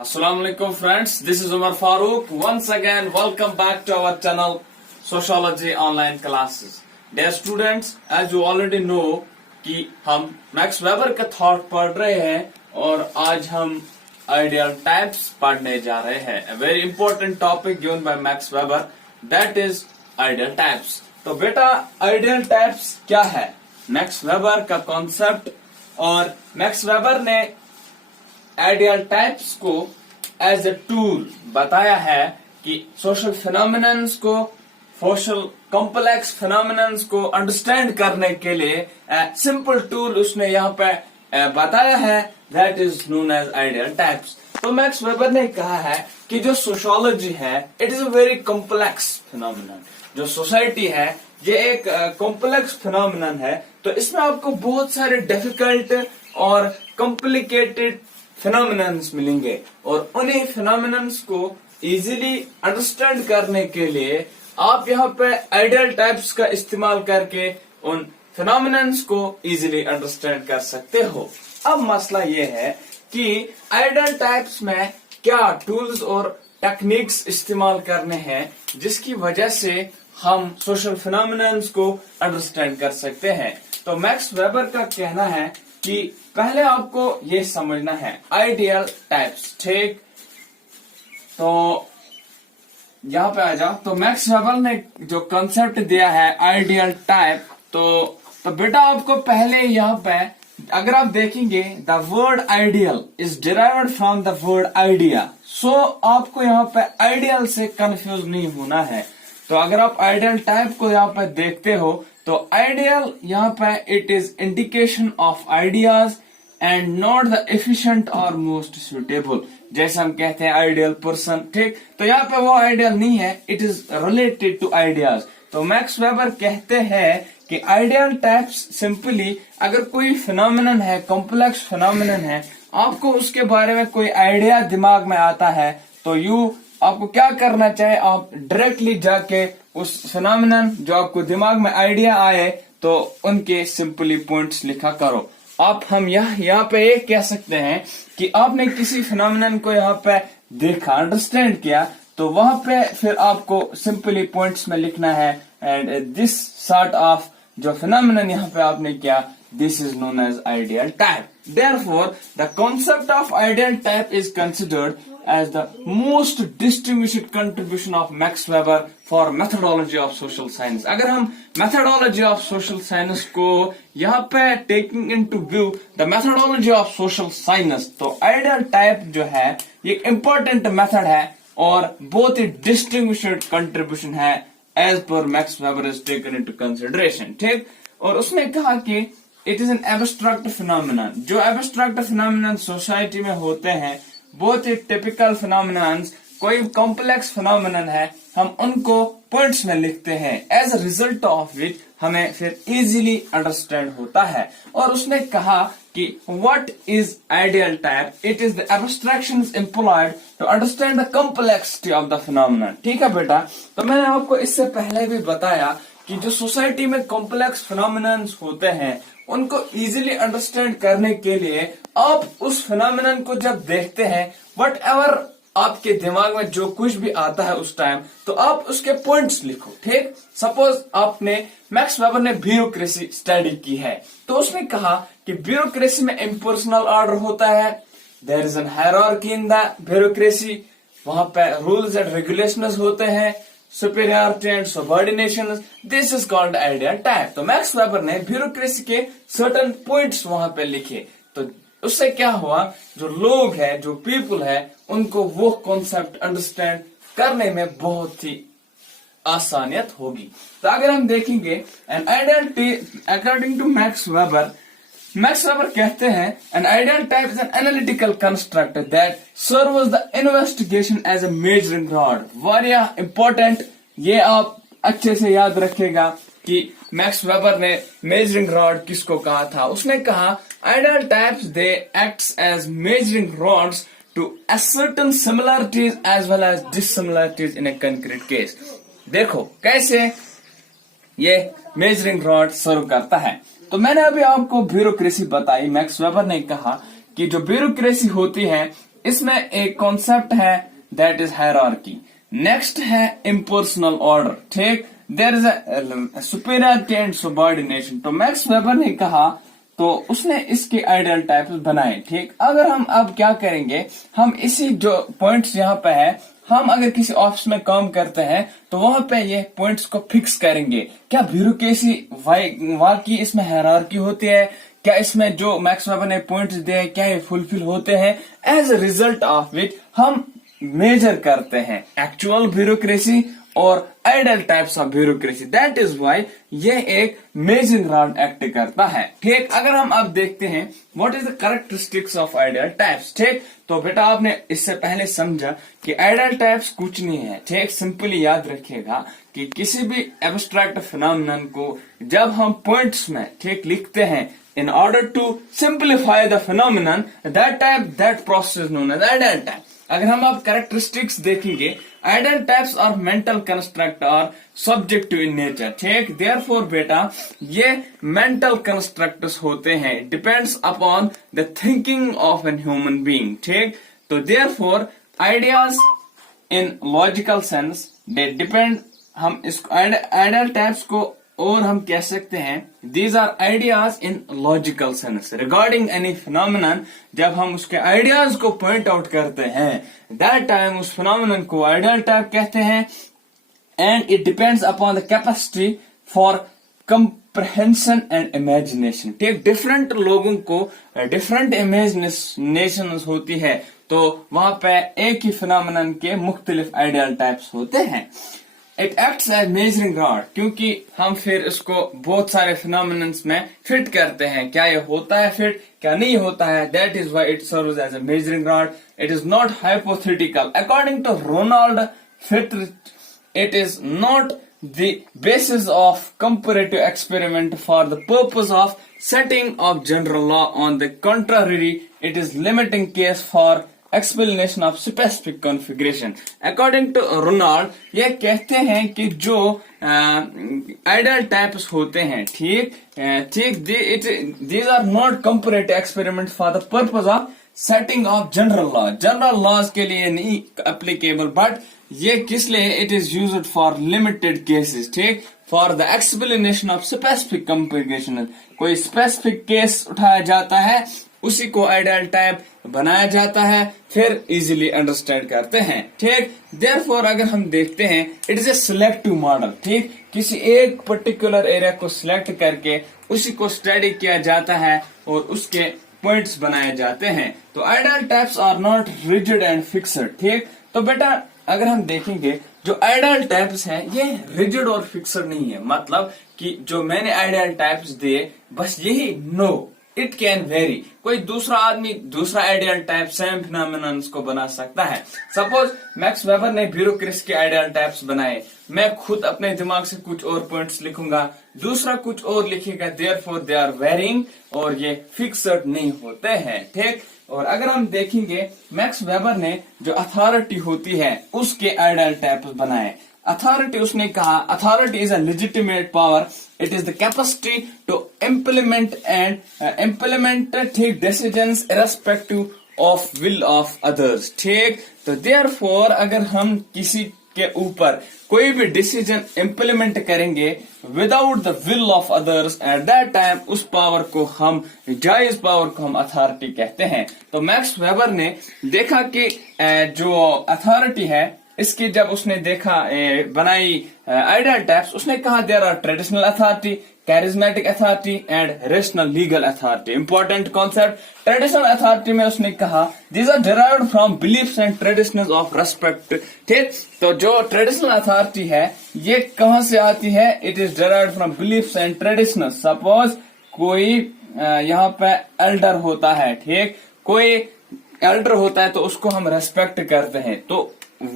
Assalamualaikum friends, this is Umar Farooq. Once again, welcome back to our channel Sociology Online Classes. Dear students, as you already know कि हम max weber का thought पढ़ रहे हैं और आज हम आइडियल टाइप्स पढ़ने जा रहे हैं. A very important topic given by Max Weber, that is ideal types. तो बेटा आइडियल टाइप्स क्या है? मैक्स वेबर का कॉन्सेप्ट, और मैक्स वेबर ने आइडियल टाइप्स को एज ए टूल बताया है कि सोशल फिनोमिनन्स को, सोशल कॉम्प्लेक्स फिनोमिनन्स को अंडरस्टैंड करने के लिए सिंपल टूल उसने यहाँ पे बताया है, that is known as ideal types. तो मैक्स वेबर ने कहा है कि जो सोशियोलॉजी है it is a very complex phenomenon. जो सोसाइटी है ये एक कॉम्प्लेक्स फिनोमिनन है. तो इसमें आपको बहुत सारे डिफिकल्ट और कॉम्प्लिकेटेड फिनोमिनन्स मिलेंगे, और उन्हीं फिनोमिनन्स को इजीली अंडरस्टैंड करने के लिए आप यहाँ पे आइडियल टाइप्स का इस्तेमाल करके उन फिनोमिनन्स को इजीली अंडरस्टैंड कर सकते हो. अब मसला ये है कि आइडियल टाइप्स में क्या टूल्स और टेक्निक्स इस्तेमाल करने हैं जिसकी वजह से हम सोशल फिनोमिनन्स को अंडरस्टैंड कर सकते हैं. तो मैक्स वेबर का कहना है कि पहले आपको ये समझना है आइडियल टाइप्स. ठीक, तो यहाँ पे आ जाओ. तो मैक्स वेबर ने जो कॉन्सेप्ट दिया है आइडियल टाइप, तो बेटा आपको पहले यहाँ पे अगर आप देखेंगे the word ideal is derived from the word idea. So आपको यहाँ पे आइडियल से कंफ्यूज नहीं होना है. तो अगर आप आइडियल टाइप को यहाँ पे देखते हो तो आइडियल यहाँ पे it is indication of ideas and not the efficient और मोस्ट सुटेबल. जैसे हम कहते हैं आइडियल पर्सन. ठीक, तो यहाँ पे वो आइडियल नहीं है, it is related to ideas. तो मैक्स वेबर कहते हैं कि आइडियल टाइप्स सिंपली अगर कोई फिनोमिनन है, कॉम्प्लेक्स फिनोमिनन है, आपको उसके बारे में कोई आइडिया दिमाग में आता है तो आपको क्या करना चाहिए, आप डायरेक्टली जाके उस फिनोमिनन जो आपको दिमाग में आइडिया आए तो उनके सिंपली पॉइंट्स लिखा करो. हम यहाँ पे ये कह सकते हैं कि आपने किसी फिनोमिनन को यहाँ पे देखा, अंडरस्टैंड किया, तो वहां पे फिर आपको सिंपली पॉइंट्स में लिखना है. एंड दिस सॉर्ट ऑफ जो फिनोमिनन यहाँ पे आपने किया, this is known as ideal type. Therefore, the concept of ideal type is considered as the most distinguished contribution of Max Weber for methodology of social science. अगर हम methodology of social science को यहाँ पे taking into view the methodology of social science, तो ideal type जो है ये एक important method है और बहुत ही distinguished contribution है as per Max Weber is taken into consideration. ठीक, और उसने कहा कि it is an abstract phenomenon. जो एब्स्ट्रैक्ट फिनोमिनन सोसाइटी में होते हैं, बहुत ही टिपिकल फिनोमिनन, कोई कॉम्प्लेक्स फिनोमिनन है, हम उनको पॉइंट्स में लिखते हैं. As a result of which हमें फिर इजीली अंडरस्टैंड होता है. और उसने कहा कि what is ideal type, it is the abstractions employed to understand the complexity of the phenomenon. ठीक है बेटा, तो मैंने आपको इससे पहले भी बताया कि जो सोसाइटी में कॉम्प्लेक्स फिनोमिनन्स होते हैं उनको इजीली अंडरस्टैंड करने के लिए आप उस फिनोमिनन को जब देखते हैं, वट एवर आपके दिमाग में जो कुछ भी आता है उस टाइम, तो आप उसके पॉइंट्स लिखो. ठीक, सपोज आपने मैक्स वेबर ने ब्यूरोक्रेसी स्टडी की है, तो उसने कहा कि ब्यूरोक्रेसी में इम्पर्सनल ऑर्डर होता है, there is an hierarchy in the bureaucracy, वहां पे रूल्स एंड रेगुलेशंस होते हैं, superiority and subordination, this is called ideal type. तो मैक्स वेबर ने ब्यूरोक्रेसी के certain points वहां पे लिखे. तो उससे क्या हुआ, जो लोग हैं, जो पीपल है, उनको वो कॉन्सेप्ट अंडरस्टैंड करने में बहुत ही आसानियत होगी. तो अगर हम देखेंगे an ideal according to Max Weber कहते हैं an ideal type is an analytical construct that serves the investigation as a measuring rod. Very important, ये आप अच्छे से याद रखेगा कि मैक्स वेबर ने मेजरिंग रॉड किसको कहा था. उसने कहा ideal types they acts as measuring rods to ascertain similarities as well as dissimilarities in a concrete case. देखो कैसे ये मेजरिंग रॉड सर्व करता है. तो मैंने अभी आपको ब्यूरोक्रेसी बताई. मैक्स वेबर ने कहा कि जो ब्यूरोक्रेसी होती है इसमें एक कॉन्सेप्ट है दैट इज हायरार्की। नेक्स्ट है इम्पर्सनल ऑर्डर, ठीक। There is a superiority and subordination. तो मैक्स वेबर ने कहा, तो उसने इसके आइडियल टाइप्स बनाए, ठीक। अगर हम अब क्या करेंगे, हम इसी जो पॉइंट्स यहाँ पे है, हम अगर किसी ऑफिस में काम करते हैं तो वहां पे ये पॉइंट्स को फिक्स करेंगे। क्या ब्यूरोक्रेसी वाकई इसमें हायरार्की होती है, क्या इसमें जो मैक्स वेबर ने पॉइंट्स दिए क्या ये फुलफिल होते हैं, as a result of which हम मेजर करते हैं एक्चुअल ब्यूरोक्रेसी और ideal types of bureaucracy. That is why ये एक मेजरिंग रॉड एक्ट करता है, ठीक। अगर हम अब देखते हैं what is the characteristics of ideal types, ठीक। तो बेटा आपने इससे पहले समझा कि आइडियल टाइप्स कुछ नहीं है, ठीक। सिंपली याद रखिएगा कि किसी भी एब्स्ट्रैक्ट फिनोमेनन को जब हम पॉइंट्स में, ठीक, लिखते हैं in order to simplify the phenomenon, that process is known as ideal type. अगर हम अब कैरेक्टरिस्टिक्स देखेंगे, आइडियल टाइप्स और मेंटल कंस्ट्रक्ट और सब्जेक्टिव इन नेचर, ठीक। देयरफॉर बेटा ये मेंटल कंस्ट्रक्ट्स होते हैं, depends upon the thinking of an human being, ठीक। तो therefore ideas in logical sense they depend, हम इस आइडियल टाइप्स को और हम कह सकते हैं these are ideas in logical sense regarding any phenomenon. जब हम उसके आइडियाज को पॉइंट आउट करते हैं दैट टाइम उस फिनोमेनन को आइडियल टाइप कहते हैं। And it depends upon the capacity for comprehension and imagination, ठीक। डिफरेंट लोगों को डिफरेंट इमेजिनेशन होती है, तो वहां पे एक ही फिनोमेनन के मुख्तलिफ आइडियल टाइप्स होते हैं। It acts as measuring rod, क्योंकि हम फिर इसको बहुत सारे फिनोमिनन्स में फिट करते हैं, क्या ये होता है फिट, क्या नहीं होता है। That is why it serves as a measuring rod. It is not hypothetical according to Ronald Fitter, it is not the basis of comparative experiment for the purpose of setting of general law. On the contrary it is limiting case for explanation of specific configuration. According to Ronald ये कहते हैं कि जो ideal types होते हैं, ठीक, these are not comparative experiment for the purpose of setting of general law. General laws के लिए नहीं एप्लीकेबल, बट ये किस लिए, it is used for limited cases, ठीक, for the explanation of specific configuration. कोई स्पेसिफिक केस उठाया जाता है, उसी को आइडियल टाइप बनाया जाता है, फिर इजीली अंडरस्टैंड करते हैं, ठीक। देयरफॉर अगर हम देखते हैं it is a selective model, ठीक। किसी एक पर्टिकुलर एरिया को सिलेक्ट करके उसी को स्टडी किया जाता है और उसके पॉइंट्स बनाए जाते हैं। तो ideal types are not rigid and fixed, ठीक। तो बेटा अगर हम देखेंगे जो आइडियल टाइप्स हैं ये रिजिड और फिक्स्ड नहीं है, मतलब कि जो मैंने आइडियल टाइप्स दिए बस यही, नो, इट कैन वेरी। कोई दूसरा आदमी दूसरा आइडियल टाइप सेम फिनोमेनन्स को बना सकता है। सपोज मैक्स वेबर ने ब्यूरोक्रेसी के आइडियल टाइप्स बनाए, मैं खुद अपने दिमाग से कुछ और पॉइंट्स लिखूंगा, दूसरा कुछ और लिखेगा, देयरफॉर दे आर वेरिंग और ये फिक्स्ड नहीं होते हैं, ठीक। और अगर हम देखेंगे मैक्स वेबर ने जो अथॉरिटी होती है उसके आइडियल टाइप्स बनाए। अथॉरिटी उसने कहा authority is a legitimate power, it is the capacity to implement ठीक decisions irrespective of will of others, ठीक। तो देयरफॉर अगर हम किसी के ऊपर कोई भी डिसीजन इम्प्लीमेंट करेंगे without the will of others, at that time उस पावर को हम, जायज पावर को हम अथॉरिटी कहते हैं। तो मैक्स वेबर ने देखा कि जो अथॉरिटी है इसकी जब उसने देखा बनाई आइडियल टाइप्स, उसने कहा there are traditional authority, charismatic authority and rational legal authority. Important concept, traditional authority में उसने कहा these are derived from beliefs and traditionals of respect, ठीक। तो जो ट्रेडिशनल अथॉरिटी है ये कहां से आती है, it is derived from beliefs and traditionals. Suppose कोई यहाँ पे एल्डर होता है, ठीक, कोई एल्डर होता है तो उसको हम रेस्पेक्ट करते हैं। तो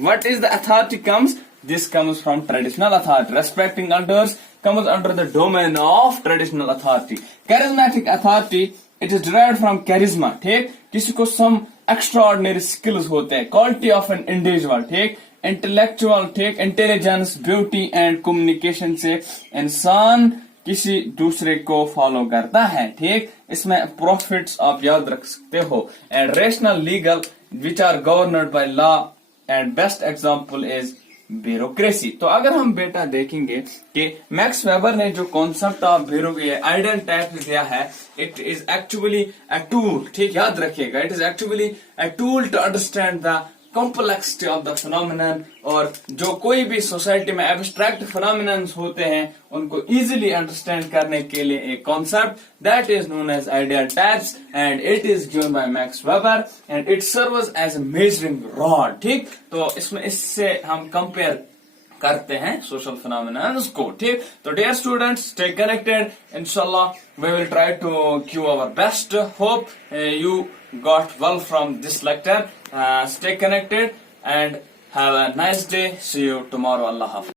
what is the authority comes, this comes from traditional authority. Respecting elders comes under the domain of traditional authority. Charismatic authority, it is derived from charisma, ठीक, किसी को some extraordinary skills होते हैं, quality of an individual, ठीक, intellectual, ठीक, intelligence, beauty and communication से इंसान किसी दूसरे को फॉलो करता है, ठीक। इसमें प्रॉफिट्स आप याद रख सकते हो। And rational legal, which are governed by law, and best example is bureaucracy. तो अगर हम बेटा देखेंगे कि मैक्स वेबर ने जो concept of bureaucracy ideal types दिया है, it is actually a tool, ठीक याद रखिएगा, it is actually a tool to understand the complexity of the phenomenon, और जो कोई भी सोसाइटी में एब्स्ट्रैक्ट फिनोमिनन होते हैं उनको इजीली अंडरस्टैंड करने के लिए एक concept that is known as ideal types, and it is given by Max Weber and it serves as a measuring rod. ठीक, तो इसमें इससे हम कंपेयर करते हैं सोशल फिनोमिनन्स को। ठीक, तो डियर स्टूडेंट्स, स्टे कनेक्टेड, इंशाल्लाह we will try to give our best, hope you got well from this lecture. Stay connected and have a nice day. See you tomorrow. Allah Hafiz.